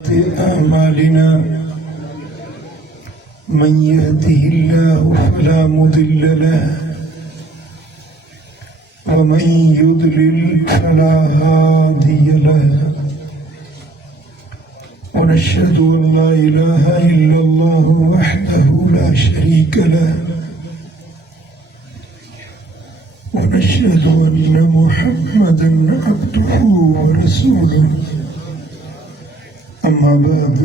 أعمالنا من يهده الله فلا مضل له ومن يضلل فلا هادي له ونشهد أن لا إله إلا الله وحده لا شريك له ونشهد أن محمدا عبده ورسوله أما بعد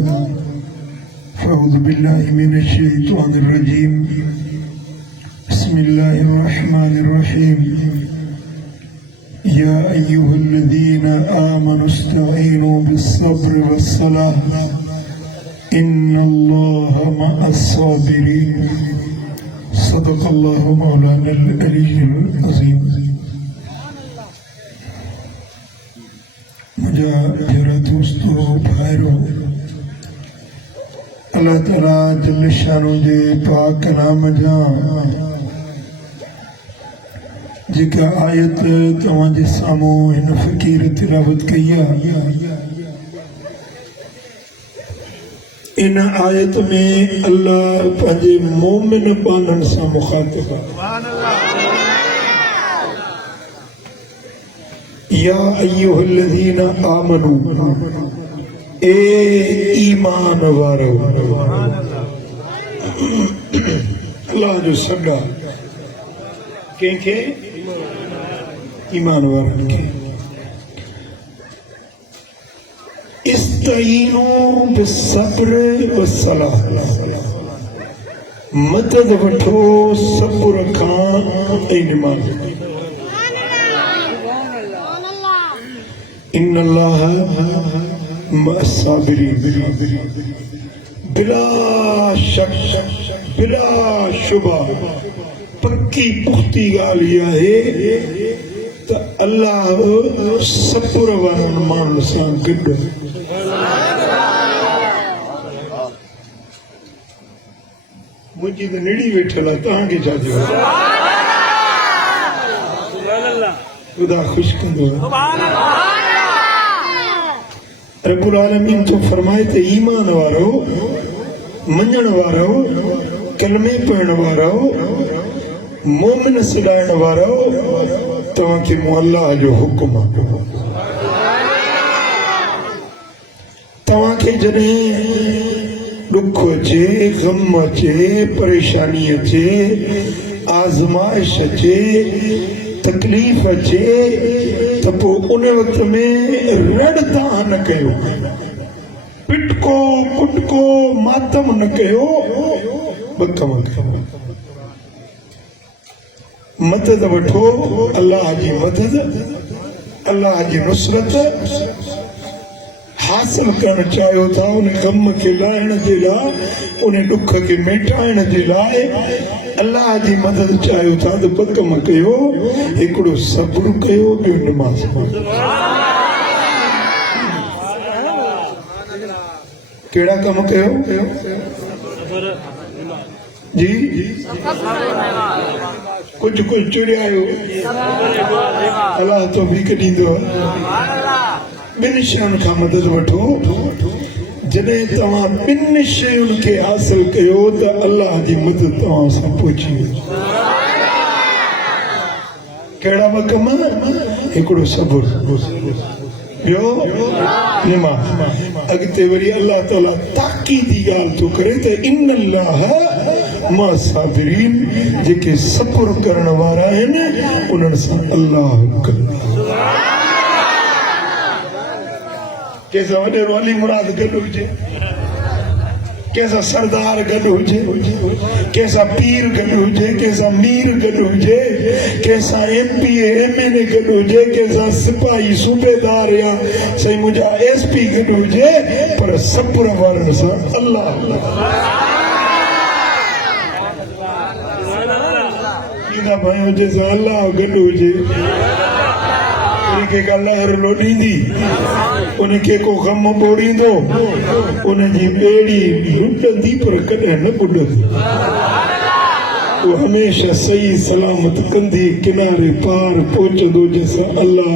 فأعوذ بالله من الشيطان الرجيم بسم الله الرحمن الرحيم يا أيها الذين آمنوا استعينوا بالصبر والصلاة إن الله مع الصابرين صدق الله مولانا العلي العظيم. مجھے دوستو بھائیرو اللہ تعالیٰ جل شانو جے پاک نام جاں جکا آیت تمہاں جے سامو ہن فقیر تلاوت کیا ان آیت میں اللہ پنجے مومن بانن سا مخاطب یا ایوہ الذین آمنوا اے ایمان وارو اللہ جو سڈا کہیں کے ایمان وارن کے استعینوا بالصبر والصلاة مدد وٹھو صبر کھان اے نماز ان اللہ مع الصابرین بلا شک بلا شبہ پکی پختی گالیا ہے تو اللہ صبر وارن مان سان گڈ مجھے تو نڑی بیٹھلا تاں کے چاہتے ہو خدا خوش کندو رب العالمین تو فرمائے تے ایمان وارو منجن وارو کلمے پڑھن وارو مومن سلائن وارو تمہاں کے اللہ جو حکم تمہاں کے جنہیں دکھ اچے غم اچے پریشانی اچے آزمائش اچے تکلیف اچے تو ان وقت میں رڑتا نہ کہو پٹکو کٹکو ماتم نہ کہو بکم کہو مدد وٹھو اللہ جی مدد اللہ جی نصرت حاصل کرنا چاہیو تھا انہیں غم کے لائن دے لا انہیں دکھ کے میٹائن دے لائے اللہ جی مدد چاہیو تھا تو بکم کہو ایکڑو صبر کہو بیو نماز کیڑا کم کہو جی کچھ چڑیا ہو اللہ تو بھی کٹی دو بن شیون کا مدد وٹھو جنہیں تمہاں بن شیون کے حاصل کہو تو اللہ جی مدد تمہاں سے پوچھی کیڑا مکم ایکڑو صبر بیو نماز اگتے وری اللہ تعالیٰ تاکیدی گال تو کرے تو ان اللہ مع صابرین جے صبر کرن وارا ہیں انہوں سے اللہ حکم کیسا وڈے والی مراد گل ہوجے کیسا سردار گل ہوجے کیسا پیر گل ہوجے کیسا میر گل ہوجے کیسا ایم پی ایم این اے گل ہوجے کیسا سپاہی صوبے دار یا صحیح مجھا ایس پی گل ہوجے پر صبر وارن سا اللہ کینا بھائیوں جیسا اللہ گل ہوجے انہیں کے کا لہر لوٹی دی انہیں کے کو غم بوڑی دو انہیں جی بیڑی لٹن دی پر کڑے نہ بڑھ دی وہ ہمیشہ صحیح سلامت کندھی کنارے پار پہنچ دو جیسا اللہ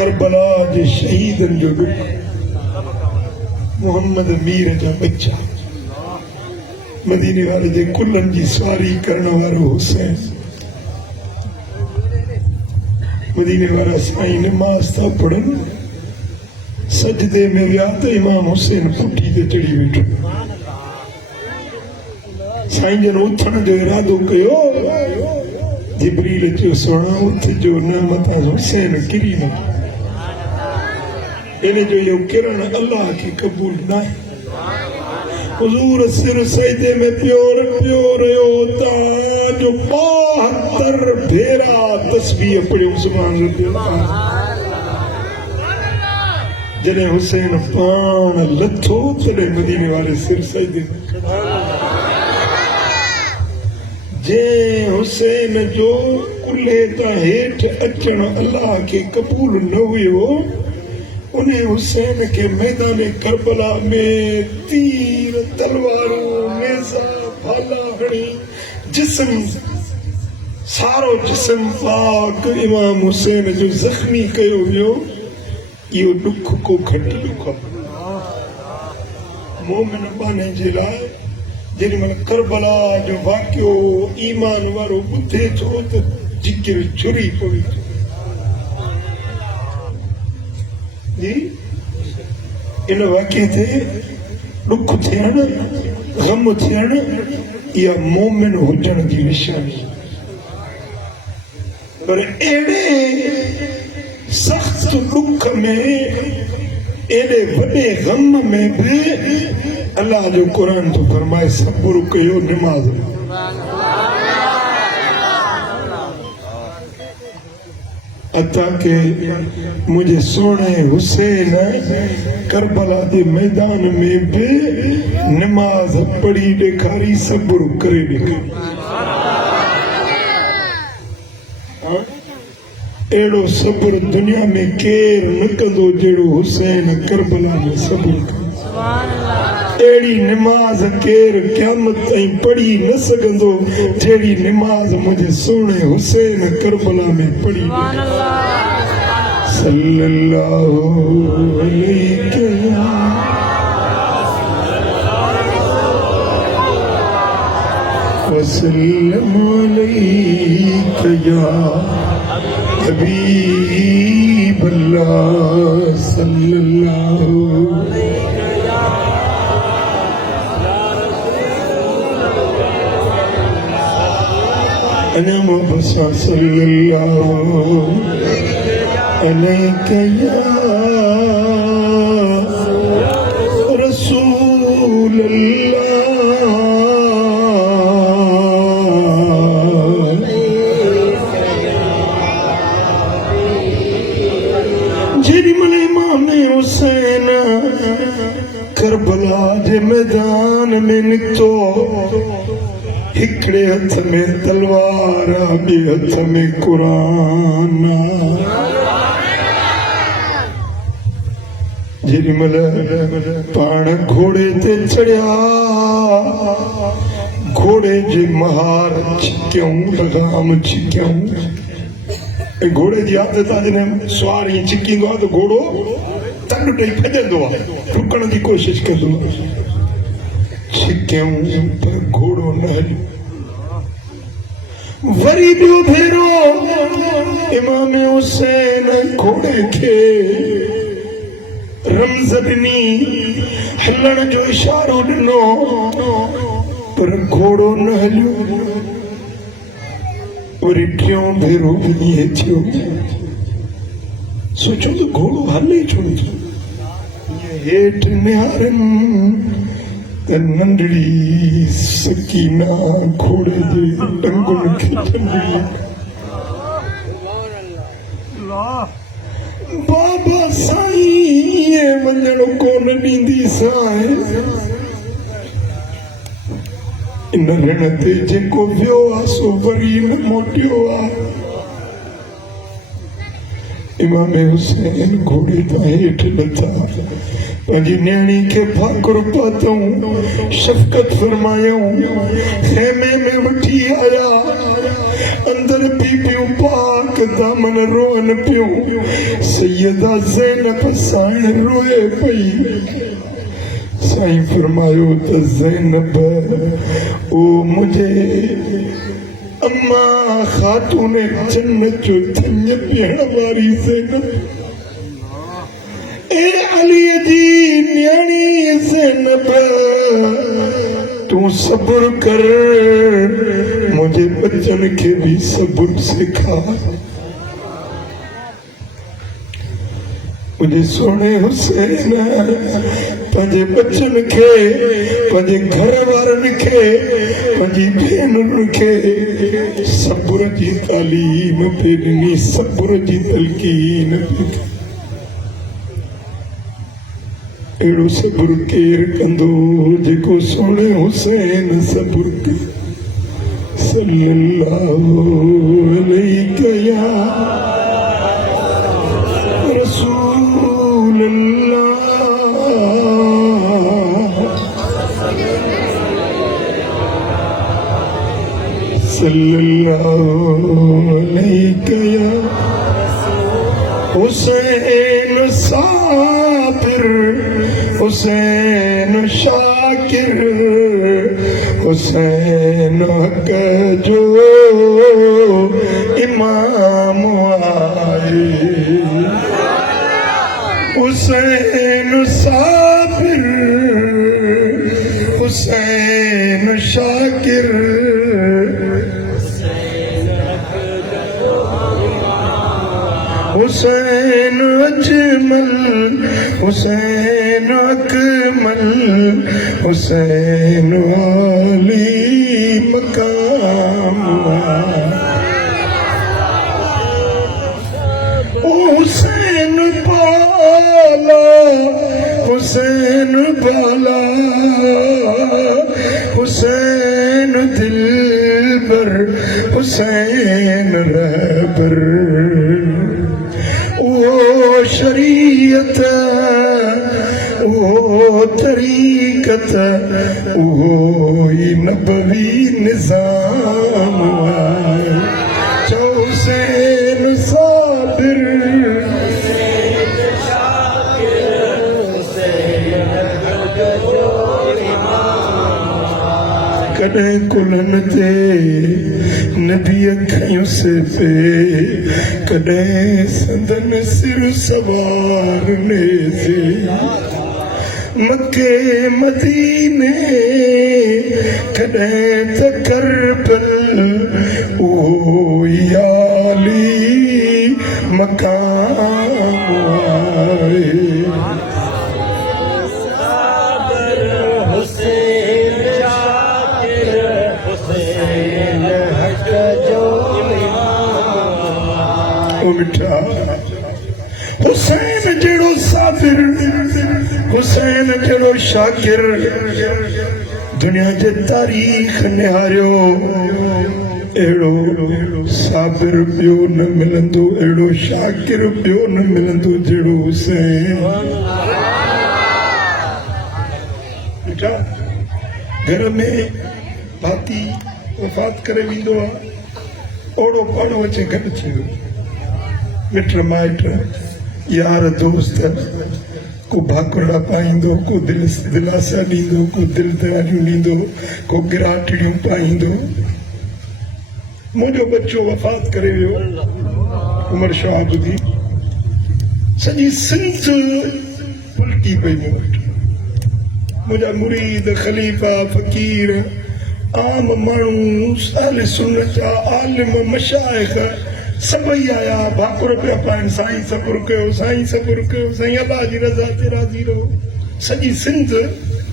کربلا جے شہیدن جو ڈک محمد امیر جا بچہ مدینے والے جے کلن جی سواری کرنے والو حسین مدینے والا سائیں نماز تھا پڑھن سجدے میں گیا تو امام حسین پٹھی تے چڑھی بیٹھو سائیں جن اٹھن جو ارادو کیو جبریل جو سونا اٹھ جو نعمت حسین کری نہ انہیں جو یہ کرن اللہ کی قبول نہ حضور سر سجدے میں پیور پیور ہوتا جو 72 بھیرا تسبیح پڑھے سبحان رضی اللہ جنہیں حسین پان لتھو تلے مدینے والے سر سجدے جے حسین جو کلے تا ہیٹ اچھن اللہ کے قبول نہ ہوئے ہو انہیں حسین کے میدان کربلا میں تیر تلواروں نیزہ بھالا ہڑی جسم سارو جسم پاک امام حسین جو زخمی کیو ہوئے یہ دکھ کو گھٹ دکھا مومن بانے جلائے جنہی من کربلا جو واقعو ایمان وارو بدھے چھو تو جکر چھری پوئی جی ان واقعے تھے دکھ تھے نا غم تھے نا یا مومن ہوجن دی نشانی پر ایڑے سخت دکھ میں ایڑے بڑے غم میں بھی اللہ جو قرآن تو فرمائے صبر کیو نماز عطا کہ مجھے سونے حسین کربلا دے میدان میں بھی نماز پڑھی دکھاری صبر کرے دکھاری ایڑو صبر دنیا میں کیر نکندو جیڑو حسین کربلا میں صبر کرے ایڑی نماز کیر قیامت تائیں پڑھی نہ سکندو جیڑی نماز مجھے سونے حسین کربلا میں پڑھی صلی اللہ علیہ وسلم علیک یا حبیب اللہ صلی اللہ أنا مبصر صلى الله عليك يا رسول الله جیڑی من امام حسین کربلا جے میدان میں نکتو ہکڑے ہتھ میں تلوار بے ہتھ میں قرآن جیڑی مل پان گھوڑے تے چڑھیا گھوڑے جی مہار چھکیوں لگام چھکیوں گھوڑے جی آتے تا جنہیں سواری چھکی دو تو گھوڑو تنگ ٹائی پھجن دو رکن کی کوشش کر دو چھکیوں پر گھوڑو نہل وری بیو بھیرو امام حسین گھوڑے کے رمزدنی ہلن جو اشارو ڈنو پر گھوڑو نہلو وری کیوں بھیرو بھی ہے چھو سوچو تو گھوڑو ہلے چھوڑ یہ ہیٹ نہارن ننڈڑی سکینہ گھوڑے دے ڈنگن کھچن دی بابا سائیں یہ منجنوں کو نبی دی سائیں ان رنتے جن کو ویو آسو ورین موٹیو آ امام حسین گھوڑے تا ہیٹ لتا پنجی نیانی کے پاکر پاتوں شفقت فرمایوں خیمے میں اٹھی آیا اندر بی بیوں پاک کے دامن روئن پیوں سیدہ زینب سائن روئے پئی سائیں فرمایو تا زینب او مجھے اما خاتون جنت جو تھنج پیڑ واری زینب اے علی جی نیانی زینب تو صبر کر مجھے بچن کے بھی صبر سکھا مجھے سونے حسین پنجے بچن کے پنجے گھر وارن کے پنجی بھینن کے صبر جی تعلیم پیرنی صبر جی تلقین پیرنی ایڑو صبر کیر کندو جکو سونے حسین صبر کیر صلی اللہ علیہ یا رسول اللہ صلی اللہ علیہ یا حسین صابر حسین شاکر حسین حق جو امام آئے حسین صابر حسین شاکر حسین اجمل حسین اکمل حسین علی مقام حسین بالا حسین بالا حسین دلبر حسین رہبر وہ شریعت وہ طریقت وہی نبوی نظام حسین صابر کڑے کلن تے نبی اکھیوں سے پہ کڑے سندن سر سوارنے سے مکے مدینے کڑے تکربل او یالی مقام آئے حسین جڑو صابر حسین جڑو شاکر دنیا جے تاریخ نہاریو ایڑو صابر بیو نہ ملندو ایڑو شاکر بیو نہ ملندو جڑو حسین گھر میں بھاتی وفات کرے ویندو اوڑو پاڑو اچھے گھر چھو مٹر مائٹر یار دوست کو بھاکڑا پائیندو کو دلاسا نیندو کو دل دیاریوں نیندو کو گراٹڑیوں پائیندو مجھو بچو وفات کرے ہوئے عمر شاہ بدھی سجی سنت پلٹی پئی موٹ مجھا مرید خلیفہ فقیر عام مانو سال سنت عالم مشائخ سبئی آیا بھاکر پہ پائن سائیں صبر کیو سائیں صبر کیو سائیں اللہ جی رضا تے راضی رہو سجی سندھ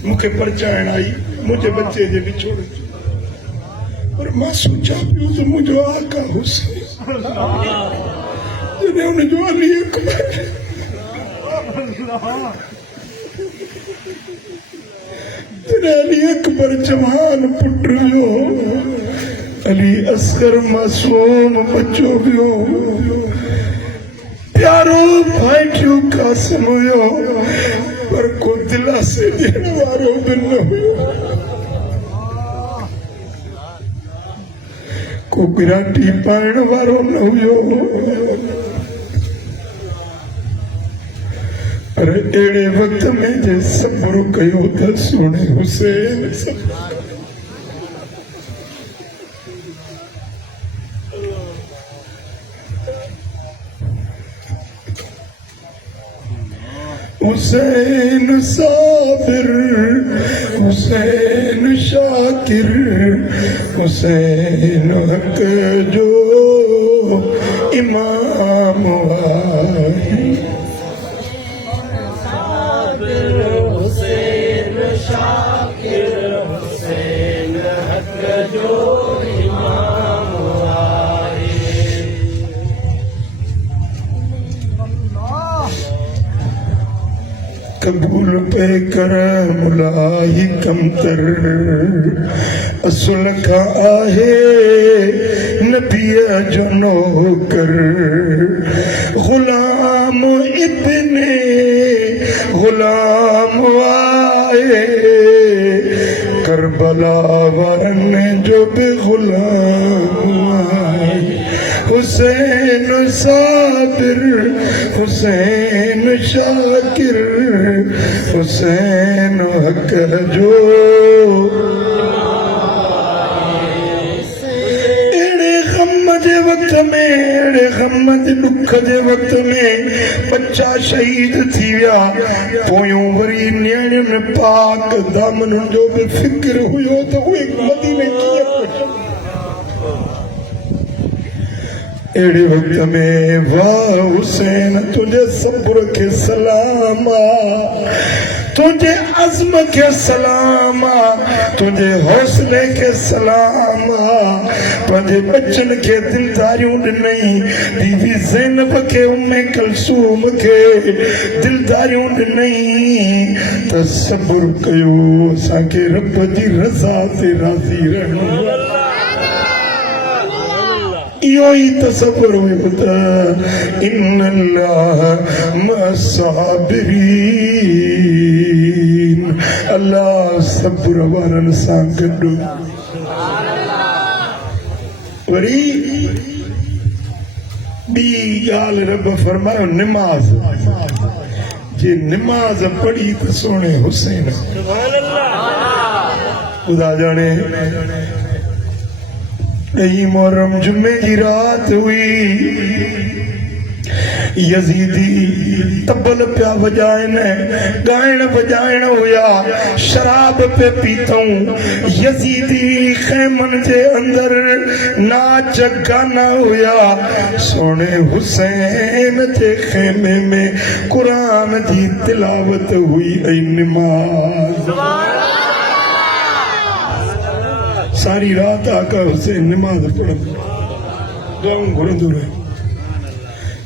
مکھے پرچائن آئی مجھے بچے جے بچھوڑ اور ماں سوچا پیو تو مجھو آقا حسین جنہیں انہیں جو علی اکبر جنہیں علی اکبر جوان پٹ رہو علی اصغر معصوم بچو بیو پیارو بھائیٹیو قاسم ہوئیو پر کو دلہ سے دینوارو دل نہ ہوئیو کو گراٹی پائن وارو نہ ہویو پر ایڑے وقت میں جے صبر کیو تا سونے حسین حسین صابر حسین شاکر حسین حق جو امام آئی حسین شاکر حسین حق جو امام آئے قبول پہ کر ملائی کم تر اصل کا آہے نبی جو نوکر غلام ابن غلام آئے کربلا ورن جو بھی غلام آئے حسین صابر حسین شاکر حسین حق جو ایڑے غم دے وقت میں ایڑے غم دے دکھ دے وقت میں بچہ شہید تھی ویا پویوں وری نیڑن پاک دامن جو بے فکر ہوئے تو وہ ایک مدینے کیا ایڑے وقت میں واہ حسین تجھے صبر کے سلام تجھے عزم کے سلام تجھے حوصلے کے سلام تجھے بچن کے دلداریوں نہیں بیوی زینب کے ام کلثوم کے دلداریوں نہیں تصبر کیو ساکے رب جی رضا تے راضی رہنا یہی تصور ہوتا ان اللہ مع الصابرین اللہ صبر وارن سان گڈو وری بی گال رب فرماؤ نماز جی نماز پڑھی تو سونے حسین خدا جانے ای محرم جمعے کی رات ہوئی یزیدی تبل پیا بجائن گائن بجائن ہویا شراب پہ پیتا ہوں یزیدی خیمن کے اندر ناچ گانا ہویا سونے حسین کے خیمے میں قرآن کی تلاوت ہوئی ای نماز ساری رات آقا حسین نماز پڑھا گاؤں گھرندو رہے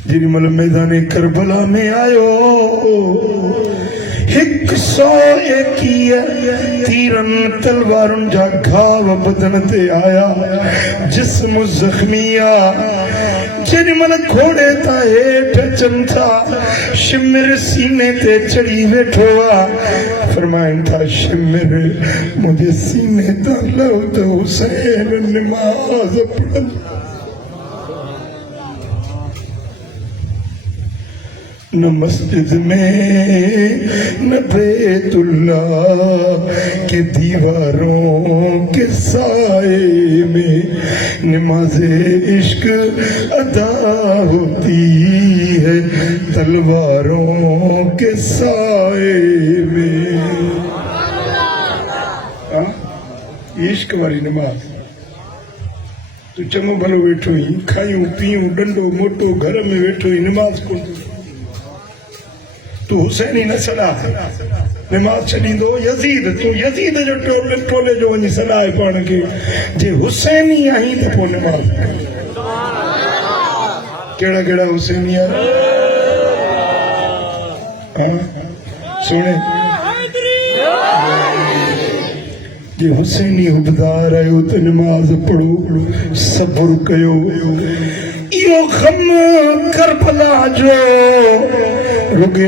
جنہی مل میدان کربلا میں آئیو 101 تیرن تلوارن جا گھاو بدن تے آیا جسم زخمیا جنہی مل کھوڑے تا ہیٹ چمتا شمر سینے تے چڑی بیٹھوا فرمائن تھا شمر مجھے سینے تا لو تو حسین نماز پڑھن نہ مسجد میں نہ بیت اللہ کے دیواروں کے سائے میں نماز عشق ادا ہوتی ہے تلواروں کے سائے میں عشق والی نماز تو چنگو بھلو بیٹھو ہی کھائیوں پیوں ڈنڈو موٹو گھر میں بیٹھو ہی نماز کو تو حسینی نہ صلاح نماز چھڑی دو یزید تو یزید جو ٹولے جو ونی صلاح پڑھ کے جے حسینی آہیں تے پو نماز کیڑا کیڑا حسینی آ سونے جے حسینی حبدار آئے تو نماز پڑھو صبر کیو یہ غم کربلا جو رگے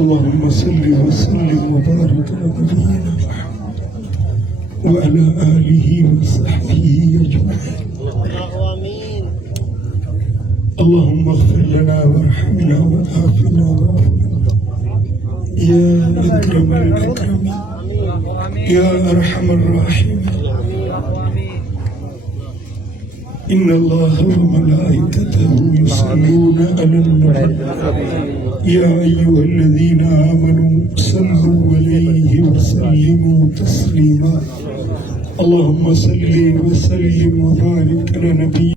اللهم صل وسلم وبارك على نبينا محمد وعلى آله وصحبه أجمعين اللهم اغفر لنا وارحمنا وعافنا يا أكرم الأكرمين يا أرحم الراحمين إن الله وملائكته يصلون على النبي يا أيها الذين آمنوا صلوا عليه وسلموا تسليما اللهم صل وسلم وبارك على نبي